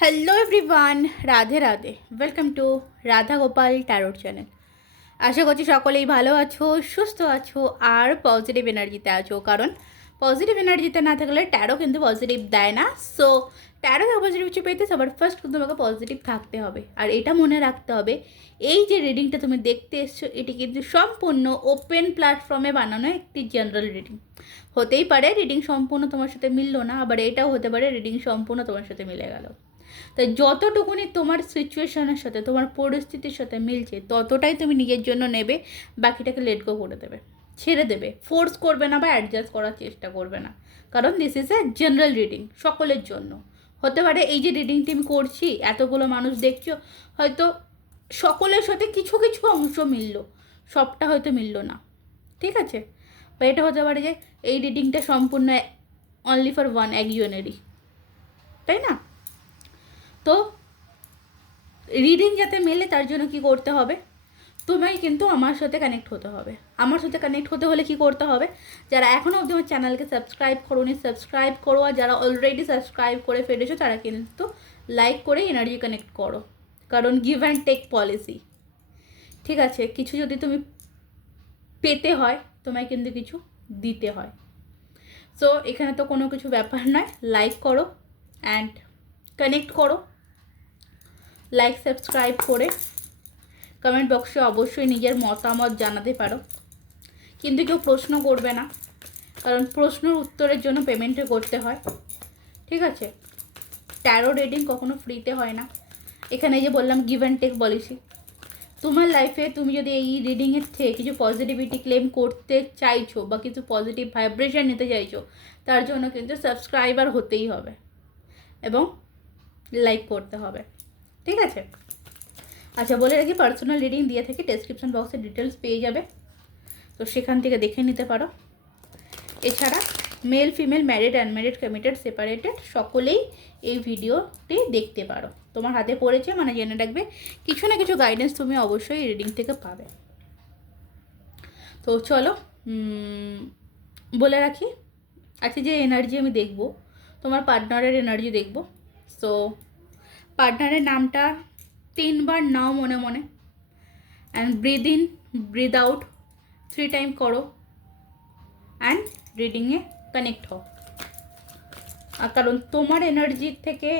Hello everyone, Radhe Radhe. Welcome to Radha Gopal tarot channel. আশা করছি সকলেই ভালো আছো, সুস্থ আছো আর পজিটিভ এনার্জিতে আছো। কারণ পজিটিভ এনার্জিতে না থাকলে ট্যারো কিন্তু পজিটিভ দেয় না। সো ট্যারো পজিটিভ কিছু পেতে সবার ফার্স্ট কিন্তু তোমাকে পজিটিভ থাকতে হবে। আর এটা মনে রাখতে হবে, এই যে রিডিংটা তুমি দেখতে এসছো এটি কিন্তু সম্পূর্ণ ওপেন প্ল্যাটফর্মে বানানো একটি জেনারেল রিডিং। হতেই পারে রিডিং সম্পূর্ণ তোমার সাথে মিললো না, আবার এটাও হতে পারে রিডিং সম্পূর্ণ তোমার সাথে মিলে গেল। তাই যতটুকুনি তোমার সিচুয়েশনের সাথে, তোমার পরিস্থিতির সাথে মিলছে ততটাই তুমি নিজের জন্য নেবে, বাকিটাকে লেট গো করে দেবে, ছেড়ে দেবে। ফোর্স করবে না বা অ্যাডজাস্ট করার চেষ্টা করবে না, কারণ this is a general reading, সকলের জন্য। হতে পারে এই যে রিডিংটি আমি করছি, এতগুলো মানুষ দেখছো, হয়তো সকলের সাথে কিছু কিছু অংশ মিললো, সবটা হয়তো মিললো না, ঠিক আছে? বা এটা হতে পারে যে এই রিডিংটা সম্পূর্ণ অনলি ফর ওয়ান, একজনেরই, তাই না? তো রিডিং যাতে মেলে তার জন্য কি করতে হবে, তোমায় কিন্তু আমার সাথে কানেক্ট হতে হবে। আমার সাথে কানেক্ট হতে হলে কি করতে হবে, যারা এখনও অবধি আমার চ্যানেলকে সাবস্ক্রাইব করোনি সাবস্ক্রাইব করো, আর যারা অলরেডি সাবস্ক্রাইব করে ফেলেছো তারা কিন্তু লাইক করে এনার্জি কানেক্ট করো। কারণ গিভ অ্যান্ড টেক পলিসি, ঠিক আছে? কিছু যদি তুমি পেতে হয় তোমায় কিন্তু কিছু দিতে হয়। সো এখানে তো কোনো কিছু ব্যাপার নয়, লাইক করো অ্যান্ড কানেক্ট করো। লাইক সাবস্ক্রাইব করে কমেন্ট বক্সে অবশ্যই নিজের মতামত জানাতে পারো, কিন্তু কেউ প্রশ্ন করবে না, কারণ প্রশ্নের উত্তরের জন্য পেমেন্টও করতে হয়, ঠিক আছে? ট্যারো রিডিং কখনো ফ্রিতে হয় না। এখানে যে বললাম গিভ অ্যান্ড টেক পলিসি, তোমার লাইফে তুমি যদি এই রিডিংয়ের থেকে কিছু পজিটিভিটি ক্লেম করতে চাইছো বা কিছু পজিটিভ ভাইব্রেশন নিতে চাইছো, তার জন্য কিন্তু সাবস্ক্রাইবার হতেই হবে এবং লাইক করতে হবে, ঠিক আছে? আচ্ছা, বলে রাখি পার্সোনাল রিডিং দিয়ে থেকে ডেসক্রিপশন বক্সে ডিটেলস পেয়ে যাবে, তো সেখান থেকে দেখে নিতে পারো। এছাড়া male female married unmarried committed separated সকলেই এই ভিডিওটি দেখতে পারো। তোমার হাতে পড়েছে মানে জেনে রাখবে কিছু না কিছু গাইডেন্স তুমি অবশ্যই এই রিডিং থেকে পাবে। তো চলো বলে রাখি, আজকে যে এনার্জি আমি দেখব, তোমার পার্টনারের এনার্জি দেখব। সো পার্টনারের নামটা 3 বার নাও মনে মনে, and breathe in breathe out 3 time করো অ্যান্ড রিডিংয়ে কানেক্ট হও। কারণ তোমার এনার্জি থেকে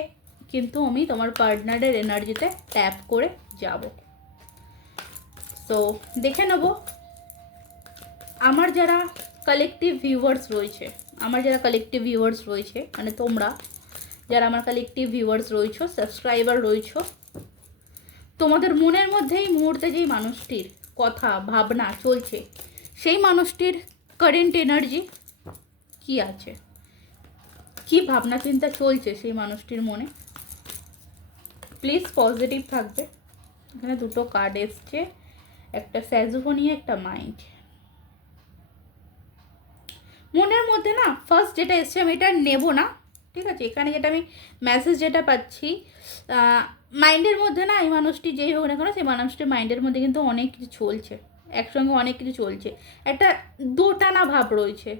কিন্তু আমি তোমার পার্টনারের এনার্জিতে ট্যাপ করে যাব। সো দেখে নেব আমার যারা কালেকটিভ ভিউয়ার্স রয়েছে, মানে তোমরা যারা আমার কালেকটিভ ভিউয়ার্স রয়েছো, সাবস্ক্রাইবার রয়েছো, তোমাদের মনের মধ্যে এই মুহূর্তে যেই মানুষটির কথা ভাবনা চলছে, সেই মানুষটির কারেন্ট এনার্জি কি আছে, কি ভাবনা চিন্তা চলছে সেই মানুষটির মনে, প্লিজ পজিটিভ থাকবে। এখানে দুটো কার্ড এসছে, একটা স্যাজোফোনিয়া, একটা মাইন্ড। মনের মধ্যে না ফার্স্ট যেটা এসছে আমি এটা নেব না, ঠিক আছে? এখানে যেটা আমি মেসেজ যেটা পাচ্ছি, মাইন্ডের মধ্যে না এই মানুষটি যেই হোক না কেন, সেই মানুষটির মাইন্ডের মধ্যে কিন্তু অনেক কিছু চলছে, একসঙ্গে অনেক কিছু চলছে, একটা দোটানা ভাব রয়েছে।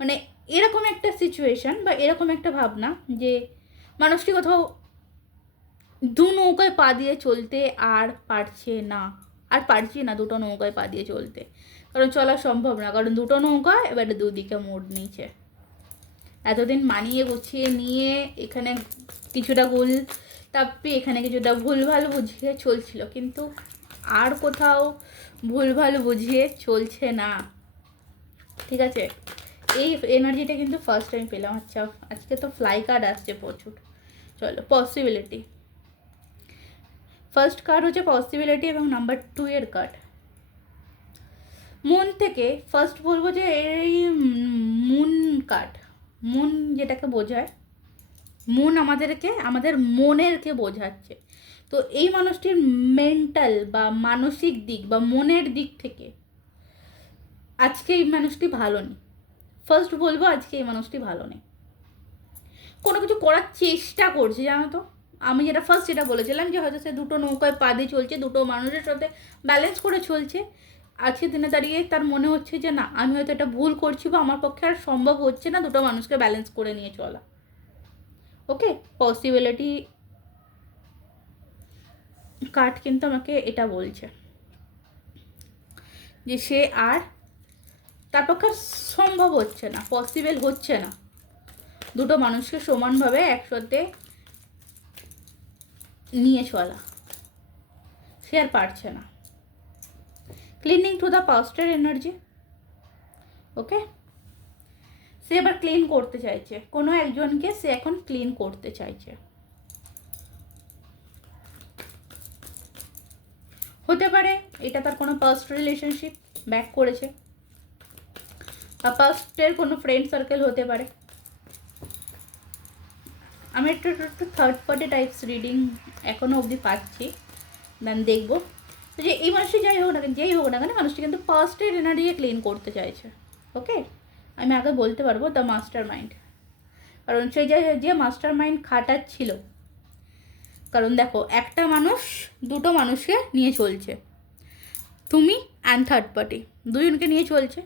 মানে এরকম একটা সিচুয়েশান বা এরকম একটা ভাবনা যে মানুষটি কোথাও দু নৌকায় পা দিয়ে চলতে আর পারছি না দুটো নৌকায় পা দিয়ে চলতে, কারণ চলা সম্ভব না, কারণ দুটো নৌকা এবারে দুদিকে মোড় নিয়েছে। এতদিন মানিয়ে গুছিয়ে নিয়ে এখানে কিছুটা ভুল তাপ্পি, এখানে কিছুটা ভুলভাল বুঝিয়ে চলছিল, কিন্তু আর কোথাও ভুলভাল বুঝিয়ে চলছে না, ঠিক আছে? এই এনার্জিটা কিন্তু ফার্স্ট টাইম পেলাম। আচ্ছা, আজকে তো ফ্লাই কার্ড আসছে প্রচুর। চলো, পসিবিলিটি ফার্স্ট কার্ড হচ্ছে পসিবিলিটি এবং নাম্বার 2 এর কার্ড। মন থেকে ফার্স্ট বলবো যে এই মুন কার্ড, মুন যেটাকে বোঝায়, মন আমাদের মনেরকে বোঝাচ্ছে। তো এই মানুষটির মেন্টাল বা মানসিক দিক বা মনের দিক থেকে আজকে এই মানুষটি ভালো নেই। ফার্স্ট বলবো আজকে এই মানুষটি ভালো নেই, কোনো কিছু করার চেষ্টা করছে, জানো তো? আমি যেটা ফার্স্ট যেটা বলেছিলাম যে হয়তো সে দুটো নৌকায় পা দিয়ে চলছে, দুটো মানুষের সাথে ব্যালেন্স করে চলছে। আজকে দিনে দাঁড়িয়ে তার মনে হচ্ছে যে না, আমি হয়তো এটা ভুল করছি বা আমার পক্ষে আর সম্ভব হচ্ছে না দুটো মানুষকে ব্যালেন্স করে নিয়ে চলা। ওকে, পসিবিলিটি কার্ড কিন্তু আমাকে এটা বলছে যে সে আর তার পক্ষে সম্ভব হচ্ছে না, পসিবল হচ্ছে না দুটো মানুষকে সমানভাবে একসাথে নিয়ে চলা, সে আর পারছে না। ক্লিনিং টু দ্য পাস্টের এনার্জি। ওকে, সে এবার ক্লিন করতে চাইছে, কোনো একজনকে সে এখন ক্লিন করতে চাইছে। হতে পারে এটা তার কোনো পাস্ট রিলেশনশিপ ব্যাক করেছে, বা পাস্টের কোনো ফ্রেন্ড সার্কেল হতে পারে। আমি একটু থার্ড পার্টি টাইপস রিডিং এখনও অবধি পাচ্ছি, দেন দেখবো যে এই মানুষটি যেই হোক না কেন মানুষটি কিন্তু পাস্টের এনার্জিকে ক্লিন করতে চাইছে। ওকে, আমি আগে বলতে পারবো দ্য মাস্টার মাইন্ড, কারণ সেই যে মাস্টার মাইন্ড খাটাচ্ছিল। কারণ দেখো, একটা মানুষ দুটো মানুষকে নিয়ে চলছে, তুমি অ্যান্ড থার্ড পার্টি দুজনকে নিয়ে চলছে,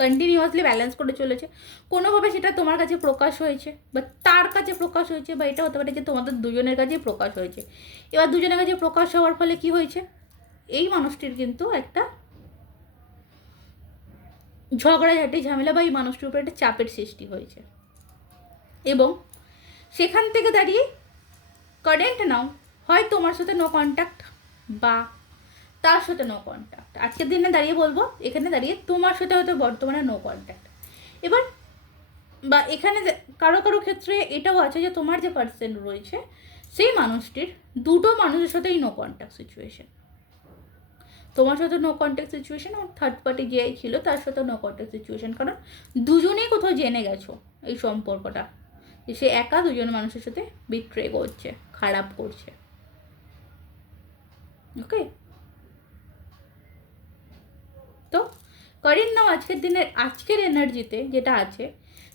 কন্টিনিউয়াসলি ব্যালেন্স করে চলেছে। কোনোভাবে সেটা তোমার কাছে প্রকাশ হয়েছে বা তার কাছে প্রকাশ হয়েছে, বা এটা হতে পারে যে তোমাদের দুজনের কাছেই প্রকাশ হয়েছে। এবার দুজনের কাছে প্রকাশ হওয়ার ফলে কি হয়েছে, এই মানুষটির কিন্তু একটা ঝগড়াঝাটি ঝামেলা বা এই মানুষটির উপরে একটা চাপের সৃষ্টি হয়েছে। এবং সেখান থেকে দাঁড়িয়ে কারেন্ট নাও হয় তোমার সাথে নো কন্ট্যাক্ট বা তার সাথে নো কন্ট্যাক্ট। আজকের দিনে দাঁড়িয়ে বলবো এখানে দাঁড়িয়ে তোমার সাথে হয়তো বর্তমানে নো কন্ট্যাক্ট। এবার বা এখানে কারো কারো ক্ষেত্রে এটাও আছে যে তোমার যে পার্সন রয়েছে সেই মানুষটির দুটো মানুষের সাথেই নো কন্ট্যাক্ট সিচুয়েশন, তোমার সাথে নো কন্ট্যাক্ট সিচুয়েশন, আর থার্ড পার্টি যে ছিল তার সাথে নো কন্ট্যাক্ট সিচুয়েশন। কারণ দুজনেই কোথাও জেনে গেছো এই সম্পর্কটা, যে সে একা দুজন মানুষের সাথে বিট্রে করছে, খারাপ করছে। ওকে, তো করেন নাও আজকের এনার্জিতে যেটা আছে,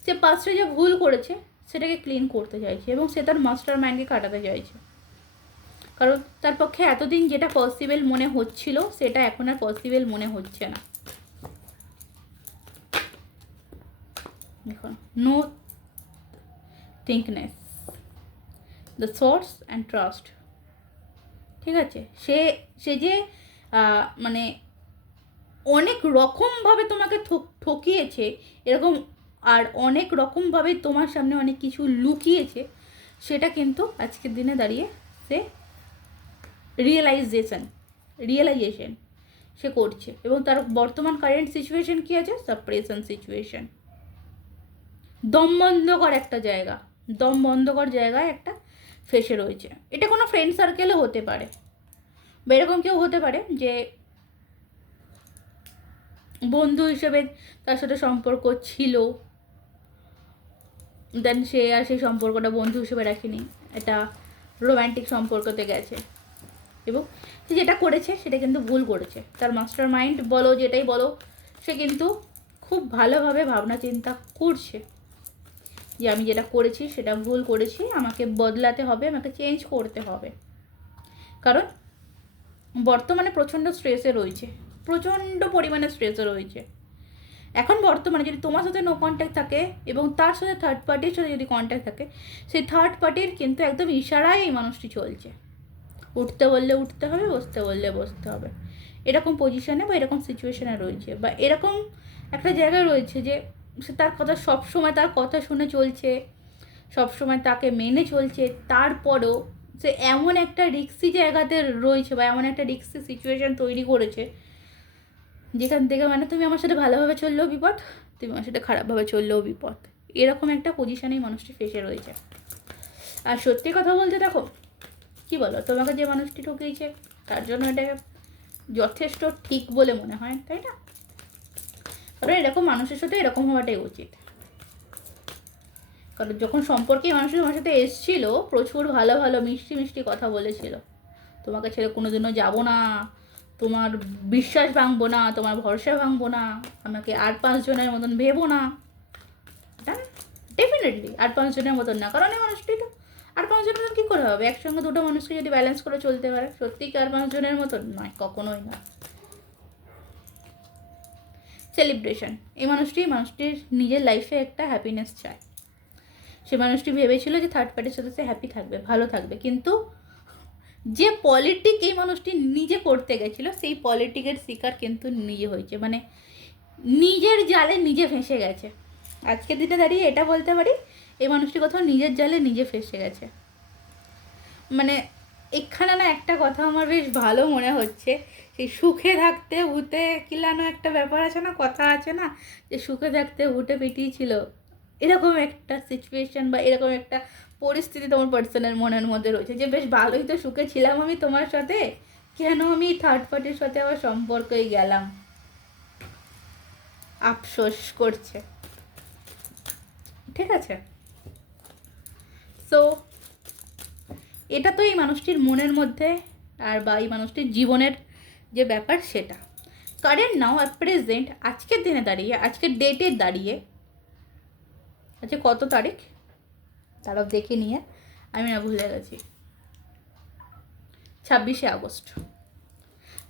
সে পাস্টে যে ভুল করেছে সেটাকে ক্লিন করতে চাইছে এবং সে তার মাস্টার মাইন্ডকে কাটাতে চাইছে। কারণ তার পক্ষে এতদিন যেটা পসিবল মনে হচ্ছিল সেটা এখন আর পসিবল মনে হচ্ছে না। দেখুন, no thinkness, the source and trust. ঠিক আছে, সে যে মানে অনেক রকমভাবে তোমাকে ঠকিয়েছে এরকম, আর অনেক রকমভাবে তোমার সামনে অনেক কিছু লুকিয়েছে, সেটা কিন্তু আজকের দিনে দাঁড়িয়ে সে রিয়েলাইজেশন সে করছে। এবং তার বর্তমান কারেন্ট সিচুয়েশন কী আছে, সাপ্রেশন সিচুয়েশন, দম বন্ধকর জায়গায় একটা ফেসে রয়েছে। এটা কোনো ফ্রেন্ড সার্কেলও হতে পারে, বা এরকম কেউ হতে পারে যে বন্ধু হিসেবে তার সাথে সম্পর্ক ছিল, দেন সে আর সেই সম্পর্কটা বন্ধু হিসেবে রাখেনি, এটা রোম্যান্টিক সম্পর্কতে গেছে। এবং সে যেটা করেছে সেটা কিন্তু ভুল করেছে। তার মাস্টার মাইন্ড বলো যেটাই বলো, সে কিন্তু খুব ভালোভাবে ভাবনা চিন্তা করছে যে আমি যেটা করেছি সেটা ভুল করেছি, আমাকে বদলাতে হবে, আমাকে চেঞ্জ করতে হবে। কারণ বর্তমানে প্রচণ্ড স্ট্রেসে রয়েছে, প্রচণ্ড পরিমাণে স্ট্রেসে রয়েছে। এখন বর্তমানে যদি তোমার সাথে নো কন্ট্যাক্ট থাকে এবং তার সাথে থার্ড পার্টির সাথে যদি কন্ট্যাক্ট থাকে, সেই থার্ড পার্টির কিন্তু একদম ইশারায় এই মানুষটি চলছে। উঠতে বললে উঠতে হবে, বসতে বললে বসতে হবে, এরকম পজিশনে বা এরকম সিচুয়েশানে রয়েছে, বা এরকম একটা জায়গায় রয়েছে যে সে তার কথা সবসময় তার কথা শুনে চলছে, সবসময় তাকে মেনে চলছে। তারপরেও সে এমন একটা রিক্সি জায়গাতে রয়েছে বা এমন একটা রিক্সি সিচুয়েশান তৈরি করেছে যেখান থেকে মানে তুমি আমার সাথে ভালোভাবে চললেও বিপদ, তুমি আমার সাথে খারাপভাবে চললেও বিপদ, এরকম একটা পজিশানেই মানুষটি ফেসে রয়েছে। আর সত্যি কথা বলতে দেখো, কি বলো, তোমাকে যে মানুষটি ঠকিয়েছে তার জন্য এটা যথেষ্ট ঠিক বলে মনে হয়, তাই না? কারণ এরকম মানুষের সাথে এরকম হওয়াটাই উচিত। কারণ যখন সম্পর্কে মানুষের তোমার সাথে এসছিল, প্রচুর ভালো ভালো মিষ্টি মিষ্টি কথা বলেছিল, তোমাকে ছেড়ে কোনোদিনও যাবো না, তোমার বিশ্বাস ভাঙবো না, তোমার ভরসা ভাঙবো না, আমাকে আর 5 জনের মতন ভেবো না। ডেফিনেটলি আর 5 জনের মতন না, কারণ এই মানুষটি তো আর 5 জনের মতন কী করে হবে? একসঙ্গে দুটো মানুষকে যদি ব্যালেন্স করে চলতে পারে, সত্যিই কি আর 5 জনের মতন নয়, কখনোই না। সেলিব্রেশন, এই মানুষটির নিজের লাইফে একটা হ্যাপিনেস চায়। সে মানুষটি ভেবেছিল যে থার্ড পার্টির সাথে সে হ্যাপি থাকবে, ভালো থাকবে, কিন্তু যে পলিটিক এই মানুষটি নিজে করতে গেছিলো, সেই পলিটিকের শিকার কিন্তু নিজে হয়েছে, মানে নিজের জালে নিজে ফেঁসে গেছে। আজকের দিনে দাঁড়িয়ে এটা বলতে পারি এই মানুষটি কোথাও নিজের জালে নিজে ফেঁসে গেছে। মানে এখানে না একটা কথা আমার বেশ ভালো মনে হচ্ছে, সেই সুখে থাকতে ভূতে কিলানো একটা ব্যাপার আছে না, কথা আছে না, যে সুখে থাকতে ভূতে পিটিয়েছিল, এরকম একটা সিচুয়েশন বা এরকম একটা পরিস্থিতি তোমার পার্সনের মনের মধ্যে রয়েছে, যে বেশ ভালোই তো সুখে ছিলাম আমি তোমার সাথে, কেন আমি থার্ড পার্টির সাথে আবার সম্পর্কেই গেলাম, আফসোস করছে। ঠিক আছে, সো এটা তো এই মানুষটির মনের মধ্যে আর বা এই মানুষটির জীবনের যে ব্যাপার সেটা। কারেন্ট নাও অ্যাট প্রেজেন্ট, আজকের দিনে দাঁড়িয়ে, আজকের ডেটে দাঁড়িয়ে, আচ্ছা কত তারিখ তারাও দেখে নিয়ে, আমি না ভুলে গেছি, 26শে আগস্ট।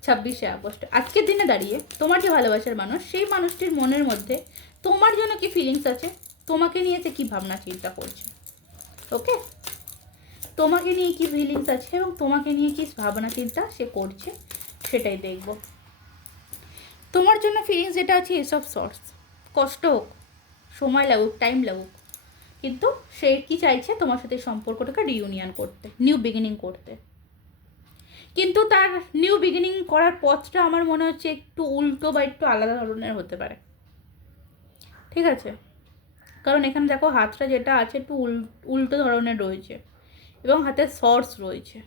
26শে আগস্ট আজকের দিনে দাঁড়িয়ে তোমার যে ভালোবাসার মানুষ, সেই মানুষটির মনের মধ্যে তোমার জন্য কি ফিলিংস আছে, তোমাকে নিয়ে সে কী ভাবনা চিন্তা করছে। ওকে, তোমাকে নিয়ে কি ফিলিংস আছে এবং তোমাকে নিয়ে কি ভাবনা চিন্তা সে করছে, সেটাই দেখব। তোমার জন্য ফিলিংস যেটা আছে এসব সর্টস, কষ্ট হোক, সময় লাগুক, টাইম লাগুক, কিন্তু সে কি চাইছে তোমার সাথে সম্পর্কটাকে রিইউনিয়ন করতে, নিউ বিগিনিং করতে। কিন্তু তার নিউ বিগিনিং করার পথটা আমার মনে হচ্ছে একটু উল্টো বা একটু আলাদা ধরনের হতে পারে। ঠিক আছে, কারণ এখানে দেখো হাতটা যেটা আছে একটু উল্টো ধরনের রয়েছে এবং হাতে সর্স রয়েছে।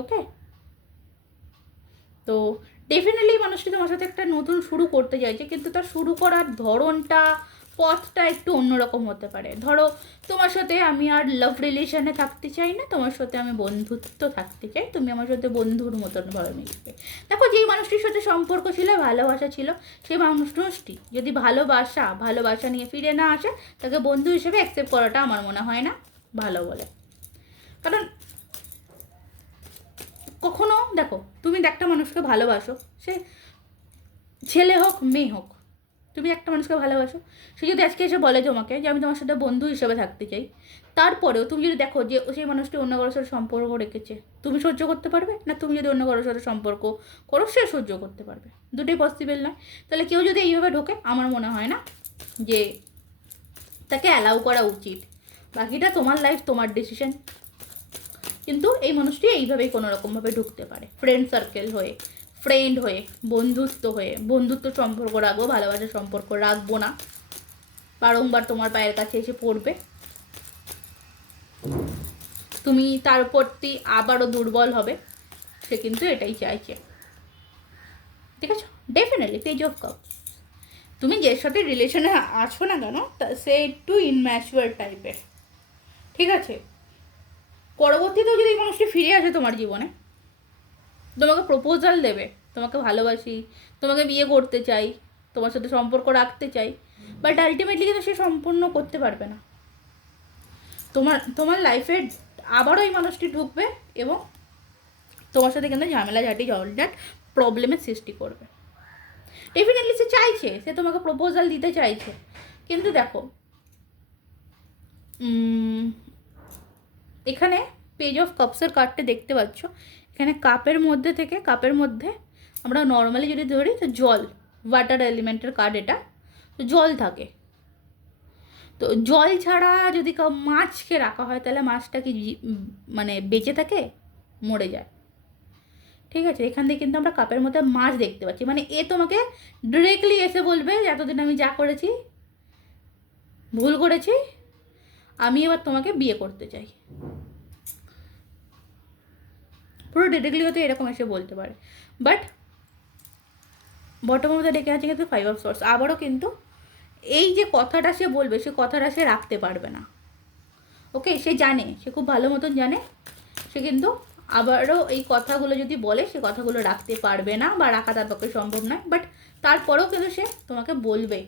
ওকে, তো ডেফিনেটলি মানুষটি তোমার সাথে একটা নতুন শুরু করতে চাইছে, কিন্তু তার শুরু করার ধরনটা, পথটা একটু অন্যরকম হতে পারে। ধরো তোমার সাথে আমি আর লাভ রিলেশনে থাকতে চাই না, তোমার সাথে আমি বন্ধুত্ব থাকতে চাই, তুমি আমার সাথে বন্ধুর মতন ভাবে মিশবে। দেখো যেই মানুষটির সাথে সম্পর্ক ছিল, ভালোবাসা ছিল, সেই মানুষটি যদি ভালোবাসা নিয়ে ফিরে না আসে, তাকে বন্ধু হিসেবে অ্যাকসেপ্ট করাটা আমার মনে হয় না ভালো বলে। কারণ কখনো দেখো, তুমি একটা মানুষকে ভালোবাসো, সে ছেলে হোক মেয়ে হোক, তুমি একটা মানুষকে ভালোবাসো, সে যদি আজকে এসে বলে তোমাকে যে আমি তোমার সাথে বন্ধু হিসেবে থাকতে চাই, তারপরেও তুমি যদি দেখো যে সেই মানুষটি অন্য কারোর সাথে সম্পর্ক রেখেছে, তুমি সহ্য করতে পারবে না? তুমি যদি অন্য কারোর সাথে সম্পর্ক করো, সে সহ্য করতে পারবে? দুটোই পসিবল নয়। তাহলে কেউ যদি এইভাবে ঢোকে, আমার মনে হয় না যে তাকে অ্যালাউ করা উচিত। বাকিটা তোমার লাইফ, তোমার ডিসিশন। কিন্তু এই মানুষটি এইভাবেই কোনো রকমভাবে ঢুকতে পারে, ফ্রেন্ড সার্কেল হয়ে, ফ্রেন্ড হয়ে, বন্ধুত্ব হয়ে, বন্ধুত্ব সম্পর্ক রাখবো, ভালোবাসার সম্পর্ক রাখবো না, বারংবার তোমার পায়ের কাছে এসে পড়বে, তুমি তার প্রতি আবারও দুর্বল হবে, সে কিন্তু এটাই চাইছে। ঠিক আছে, ডেফিনেটলি পেজ অফ কাপস, তুমি যে সাথে রিলেশনে আছো না কেন, সে একটু ইনম্যাচুয়ার টাইপের। ঠিক আছে, পরবর্তীতেও যদি এই মানুষটি ফিরে আসে তোমার জীবনে, তোমাকে প্রপোজাল দেবে, তোমাকে ভালোবাসি, তোমাকে বিয়ে করতে চাই, তোমার সাথে সম্পর্ক রাখতে চাই, বাট আলটিমেটলি কিন্তু সে সম্পূর্ণ করতে পারবে না। তোমার লাইফে আবারও এই মানুষটি ঢুকবে এবং তোমার সাথে কিন্তু ঝামেলা ঝাঁটি ঝঞ্ঝাট প্রবলেমের সৃষ্টি করবে। ডেফিনেটলি সে চাইছে, সে তোমাকে প্রপোজাল দিতে চাইছে, কিন্তু দেখো এখানে পেজ অফ কাপসের কার্ডটা দেখতে পাচ্ছ, এখানে কাপের মধ্যে আমরা নর্মালি যদি ধরি তো জল, ওয়াটার এলিমেন্টের কার্ড এটা, তো জল থাকে। তো জল ছাড়া যদি মাছকে রাখা হয়, তাহলে মাছটা কি মানে বেঁচে থাকে? মরে যায়। ঠিক আছে, এখান থেকে কিন্তু আমরা কাপের মধ্যে মাছ দেখতে পাচ্ছি, মানে এ তোমাকে ডিরেক্টলি এসে বলবে যে এতদিন আমি যা করেছি ভুল করেছি, আমি এবার তোমাকে বিয়ে করতে চাই। পুরো ডিরেক্টলি হয়তো এরকম এসে বলতে পারে, বাট বটমের মধ্যে ডেকে আছে কিন্তু 5 অফ সোর্স। আবারও কিন্তু এই যে কথাটা সে বলবে, সে কথাটা সে রাখতে পারবে না। ওকে, সে জানে, সে খুব ভালো মতন জানে, সে কিন্তু আবারও এই কথাগুলো যদি বলে, সে কথাগুলো রাখতে পারবে না বা রাখা তার পক্ষে সম্ভব নয়, বাট তারপরেও কিন্তু সে তোমাকে বলবে,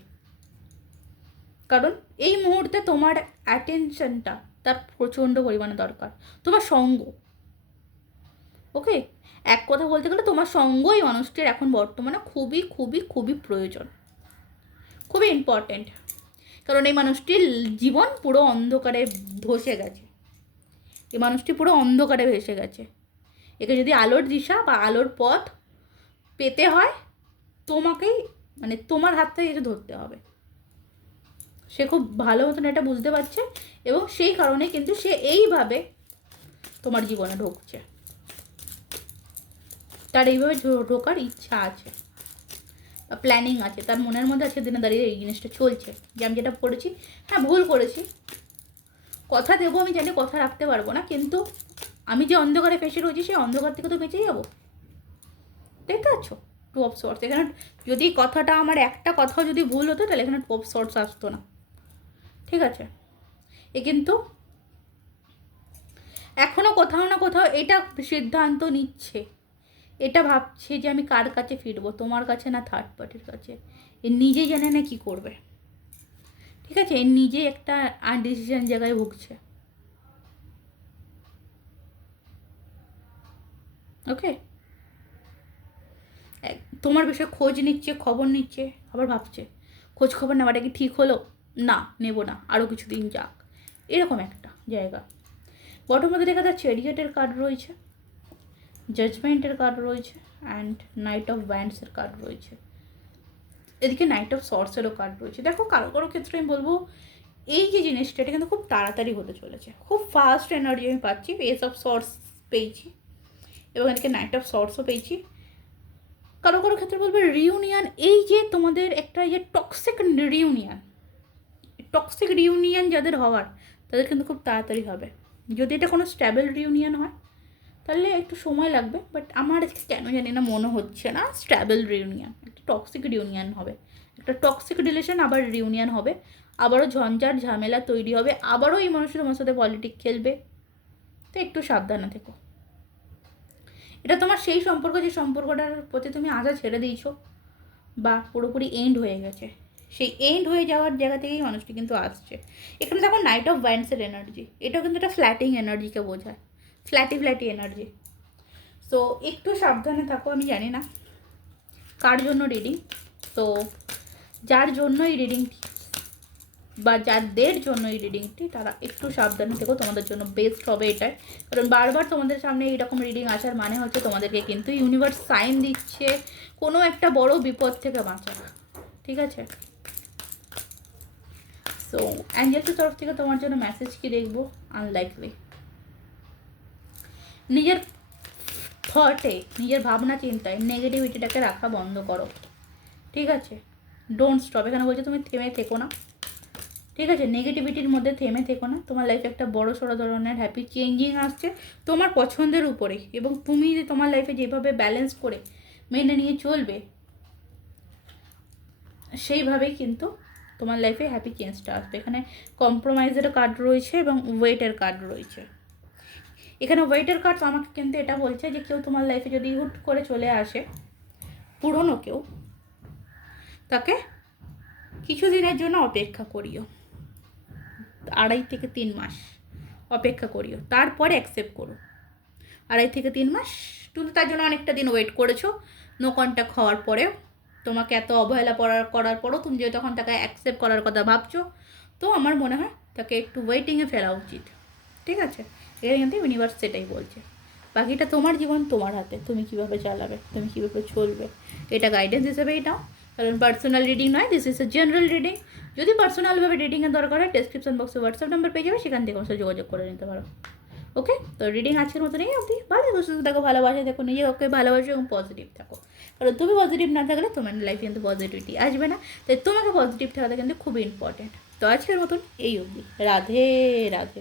কারণ এই মুহূর্তে তোমার অ্যাটেনশনটা তার প্রচণ্ড পরিমাণে দরকার, তোমার সঙ্গ। ওকে, এক কথা বলতে গেলে তোমার সঙ্গই মানুষটির এখন বর্তমানে খুবই খুবই খুবই প্রয়োজন, খুবই ইম্পর্ট্যান্ট। কারণ এই মানুষটির জীবন পুরো অন্ধকারে ধসে গেছে, এই মানুষটি পুরো অন্ধকারে ভেসে গেছে। একে যদি আলোর দিশা বা আলোর পথ পেতে হয় তোমাকেই মানে তোমার হাত থেকে এসে ধরতে হবে। সে খুব ভালো মতন এটা বুঝতে পারছে এবং সেই কারণে কিন্তু সে এইভাবে তোমার জীবনে ঢুকছে। তার এইভাবে ঢোকার ইচ্ছা আছে বা প্ল্যানিং আছে, তার মনের মধ্যে আজকে দিনে দাঁড়িয়ে এই জিনিসটা চলছে যে আমি যেটা করেছি, হ্যাঁ ভুল করেছি, কথা দেবো, আমি জানি কথা রাখতে পারবো না, কিন্তু আমি যে অন্ধকারে ফেসে রয়েছি সেই অন্ধকার থেকে তো বেঁচে যাবো। দেখতে পাচ্ছ টু অফ সর্টস। এখানে যদি কথাটা আমার একটা কথাও যদি ভুল হতো তাহলে এখানে টু অফ সর্টস আসতো না। ঠিক আছে, এ কিন্তু এখনও কোথাও না কোথাও এটা সিদ্ধান্ত নিচ্ছে, এটা ভাবছে যে আমি কার কাছে ফিরবো, তোমার কাছে না থার্ড পার্টির কাছে। এ নিজে জানে না কি করবে। ঠিক আছে, এ নিজে একটা আনডিসিশন জায়গায় ভুগছে। ওকে, তোমার বিষয়ে খোঁজ নিচ্ছে, খবর নিচ্ছে, আবার ভাবছে খোঁজ খবর নেওয়াটা কি ঠিক হলো, না নেব না, আরও কিছুদিন যাক, এরকম একটা জায়গা। বটম মধ্যে দেখা যাচ্ছে চেরিয়েটের কার্ড রয়েছে, জাজমেন্টের কার্ড রয়েছে অ্যান্ড নাইট অফ ব্যান্ডসের কার্ড রয়েছে। এদিকে নাইট অফ সর্টসেরও কার্ড রয়েছে। দেখো কারো কারো ক্ষেত্রে আমি বলবো এই যে জিনিসটা এটা কিন্তু খুব তাড়াতাড়ি হতে চলেছে, খুব ফাস্ট এনার্জি আমি পাচ্ছি। এস অফ সর্টস পেয়েছি এবং এদিকে নাইট অফ সর্টসও পেয়েছি। কারো কারো ক্ষেত্রে বলবে রিউনিয়ন, এই যে তোমাদের একটা যে টক্সিক রিউনিয়ন যাদের হওয়ার তাদের কিন্তু খুব তাড়াতাড়ি হবে। যদি এটা কোনো স্ট্যাবল রিউনিয়ন হয় তাহলে একটু সময় লাগবে, বাট আমার কেন জানি না মনে হচ্ছে না স্ট্যাবল রিউনিয়ন, একটা টক্সিক রিউনিয়ন হবে, একটা টক্সিক রিলেশন আবার রিউনিয়ন হবে, আবারও ঝঞ্ঝাট ঝামেলা তৈরি হবে, আবারও এই মানুষটা তোমার সাথে পলিটিক্স খেলবে। তো একটু সাবধানে থেকো। এটা তোমার সেই সম্পর্ক যে সম্পর্কটার প্রতি তুমি আশা ছেড়ে দিয়েছো বা পুরোপুরি এন্ড হয়ে গেছে, সেই এন্ড হয়ে যাওয়ার জায়গা থেকেই মানুষটি কিন্তু আসছে। এখানে দেখো নাইট অফ ওয়ান্ডসের এনার্জি, এটাও কিন্তু একটা ফ্ল্যাটিং এনার্জিকে বোঝায়, ফ্ল্যাটি এনার্জি। তো একটু সাবধানে থাকো। আমি জানি না কার জন্য রিডিং, তো যার জন্য এই রিডিংটি বা যাদের জন্য এই রিডিংটি তারা একটু সাবধানে থেকো, তোমাদের জন্য বেস্ট হবে এটাই। কারণ বারবার তোমাদের সামনে এইরকম রিডিং আসার মানে হচ্ছে তোমাদেরকে কিন্তু ইউনিভার্স সাইন দিচ্ছে কোনো একটা বড় বিপদ থেকে বাঁচা। ঠিক আছে, সো অ্যাঞ্জেলসের তরফ থেকে তোমার জন্য মেসেজ কি দেখবো, আনলাইকলি। নিজের থটে, নিজের ভাবনা চিন্তায় নেগেটিভিটিটাকে রাখা বন্ধ করো। ঠিক আছে, ডোন্ট স্টপ। এখানে বলছে তুমি থেমে থেকো না। ঠিক আছে, নেগেটিভিটির মধ্যে থেমে থেকো না। তোমার লাইফে একটা বড় সড়ো ধরনের হ্যাপি চেঞ্জিং আসছে তোমার পছন্দের উপরে, এবং তুমি যে তোমার লাইফে যেভাবে ব্যালেন্স করে মেনে নিয়ে চলবে সেইভাবেই কিন্তু তোমার লাইফে হ্যাপি চেঞ্জটা আসবে। এখানে কম্প্রোমাইজের কার্ড রয়েছে এবং ওয়েটের কার্ড রয়েছে। এখানে ওয়েটের কার্ড আমাকে কিন্তু এটা বলছে যে কেউ তোমার লাইফে যদি হুট করে চলে আসে, পুরনো কেউ, তাকে কিছুদিনের জন্য অপেক্ষা করিও, 2.5 থেকে 3 মাস অপেক্ষা করিও, তারপরে অ্যাকসেপ্ট করো। 2.5 থেকে 3 মাস তুমি তার জন্য অনেকটা দিন ওয়েট করেছো, নো কন্ট্যাক্ট হওয়ার পরেও, তোমাকে এত অবহেলা করার পরও তুমি যে তখন তাকে অ্যাকসেপ্ট করার কথা ভাবছো, তো আমার মনে হয় তাকে একটু ওয়েটিংয়ে ফেলা উচিত। ঠিক আছে, এটা কিন্তু ইউনিভার্স সেটাই বলছে। বাকিটা তোমার জীবন তোমার হাতে, তুমি কীভাবে চালাবে, তুমি কীভাবে চলবে, এটা গাইডেন্স হিসেবেই নাও। কারণ পার্সোনাল রিডিং নয়, this is a general reading. যদি পার্সোনালভাবে রিডিংয়ের দরকার হয় ডেসক্রিপশন বক্সে হোয়াটসঅ্যাপ নাম্বার পেয়ে যাবে, সেখান থেকে আমার সাথে যোগাযোগ করে নিতে পারো। ওকে, তো রিডিং আজকের মতো নেই অবধি। ভালো সুস্থ থাকো, ভালোবাসা দেখো, নিজে ওকে ভালোবাসো এবং পজিটিভ থাকো। কারণ তুমি পজিটিভ না থাকলে তোমার লাইফে কিন্তু পজিটিভিটি আসবে না, তাই তোমাকে পজিটিভ থাকাটা কিন্তু খুবই ইম্পর্টেন্ট। তো আজকের মতন এই অবধি। রাধে রাধে।